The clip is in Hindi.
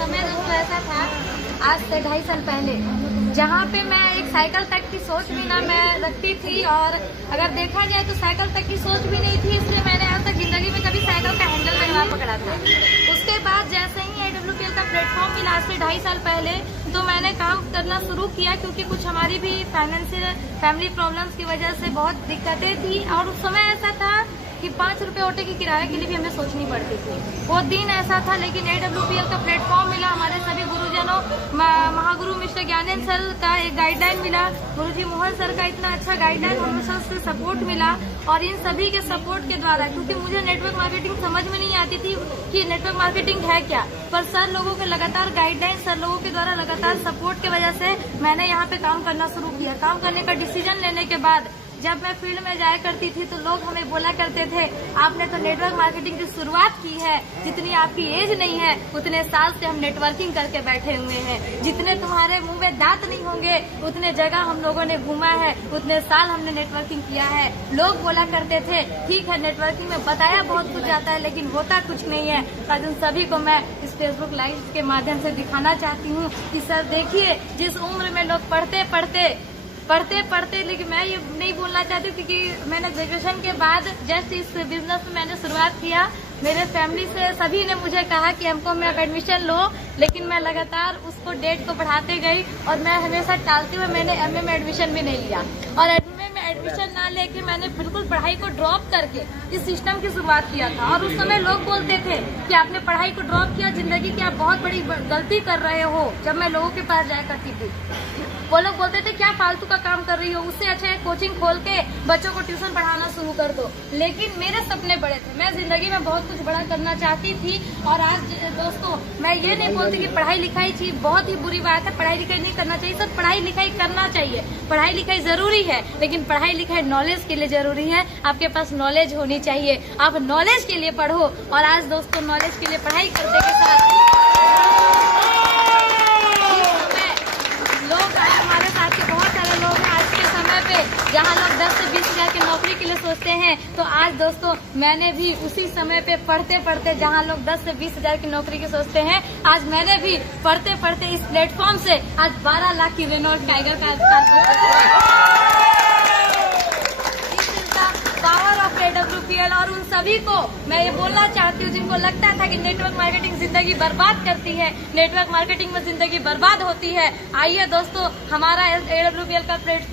समय दोस्तों ऐसा था आज से 2.5 साल पहले, जहाँ पे मैं एक साइकिल तक की सोच भी ना मैं रखती थी, और अगर देखा जाए तो साइकिल तक की सोच भी नहीं थी, इसलिए मैंने आज तक जिंदगी में कभी साइकिल का हैंडल नहीं पकड़ा था। उसके बाद जैसे ही AWPL का प्लेटफॉर्म मिला आज से 2.5 साल पहले, तो मैंने काम करना शुरू किया, क्योंकि कुछ हमारी भी फाइनेंशियल फैमिली प्रॉब्लम्स की वजह से बहुत दिक्कतें थी, और उस समय ऐसा था कि 5 रुपए ऑटो की किराए के लिए भी हमें सोचनी पड़ती थी। वो दिन ऐसा था, लेकिन AWPL का प्लेटफॉर्म मिला, हमारे सभी गुरुजनों, महागुरु मिस्टर ज्ञानेंद्र सर का एक गाइडलाइन मिला, गुरुजी मोहन सर का इतना अच्छा गाइडलाइन, हमें से सपोर्ट मिला, और इन सभी के सपोर्ट के द्वारा, क्योंकि मुझे नेटवर्क मार्केटिंग समझ में नहीं आती थी कि नेटवर्क मार्केटिंग है क्या, पर सर लोगों के लगातार गाइडलाइन, सर लोगों के द्वारा लगातार सपोर्ट की वजह से मैंने यहाँ पे काम करना शुरू किया। काम करने का डिसीजन लेने के बाद जब मैं फील्ड में जाया करती थी तो लोग हमें बोला करते थे, आपने तो नेटवर्क मार्केटिंग की शुरुआत की है, जितनी आपकी एज नहीं है उतने साल से हम नेटवर्किंग करके बैठे हुए हैं, जितने तुम्हारे मुंह में दांत नहीं होंगे उतने जगह हम लोगों ने घूमा है, उतने साल हमने नेटवर्किंग किया है। लोग बोला करते थे, ठीक है नेटवर्किंग में बताया बहुत कुछ जाता है लेकिन होता कुछ नहीं है। आज उन सभी को मैं इस फेसबुक लाइव के माध्यम से दिखाना चाहती हूँ कि सर देखिए, जिस उम्र में लोग पढ़ते पढ़ते, लेकिन मैं ये नहीं बोलना चाहती हूँ क्योंकि मैंने ग्रेजुएशन के बाद जस्ट इस बिजनेस में मैंने शुरुआत किया। मेरे फैमिली से सभी ने मुझे कहा कि हमको मेरा एडमिशन लो, लेकिन मैं लगातार उसको डेट को बढ़ाते गई, और मैं हमेशा टालते हुए मैंने MA में एडमिशन भी नहीं लिया, और MA में एडमिशन ना लेके मैंने बिल्कुल पढ़ाई को ड्रॉप करके इस सिस्टम की शुरुआत किया था। और उस समय लोग बोलते थे कि आपने पढ़ाई को ड्रॉप किया, जिंदगी की आप बहुत बड़ी गलती कर रहे हो। जब मैं लोगों के पास जाया करती थी, वो लोग बोलते थे क्या फालतू का काम कर रही हो, उससे अच्छा है कोचिंग खोल के बच्चों को ट्यूशन पढ़ाना शुरू कर दो। लेकिन मेरे सपने बड़े थे, मैं जिंदगी में बहुत कुछ बड़ा करना चाहती थी। और आज दोस्तों मैं ये नहीं बोलती कि पढ़ाई लिखाई चीज बहुत ही बुरी बात है, पढ़ाई लिखाई नहीं करना चाहिए। सर पढ़ाई लिखाई करना चाहिए, पढ़ाई लिखाई जरूरी है, लेकिन पढ़ाई लिखाई नॉलेज के लिए जरूरी है। आपके पास नॉलेज होनी चाहिए, आप नॉलेज के लिए पढ़ो। और आज दोस्तों नॉलेज के लिए पढ़ाई करने के साथ हमारे साथ के बहुत सारे लोग हैं आज के समय पे, जहाँ लोग 10 से 20 हजार की नौकरी के लिए सोचते हैं, तो आज दोस्तों मैंने भी उसी समय पे पढ़ते पढ़ते, जहाँ लोग 10 से 20 हजार की नौकरी के सोचते हैं, आज मैंने भी पढ़ते पढ़ते इस प्लेटफॉर्म से आज 12 लाख की रेनॉल्ट टाइगर का पावर ऑफ AWPL। और उन सभी को मैं ये बोलना चाहती हूँ जिनको लगता था कि नेटवर्क मार्केटिंग जिंदगी बर्बाद करती है, नेटवर्क मार्केटिंग में जिंदगी बर्बाद होती है, आइए दोस्तों हमारा AWPL का प्लेटफॉर्म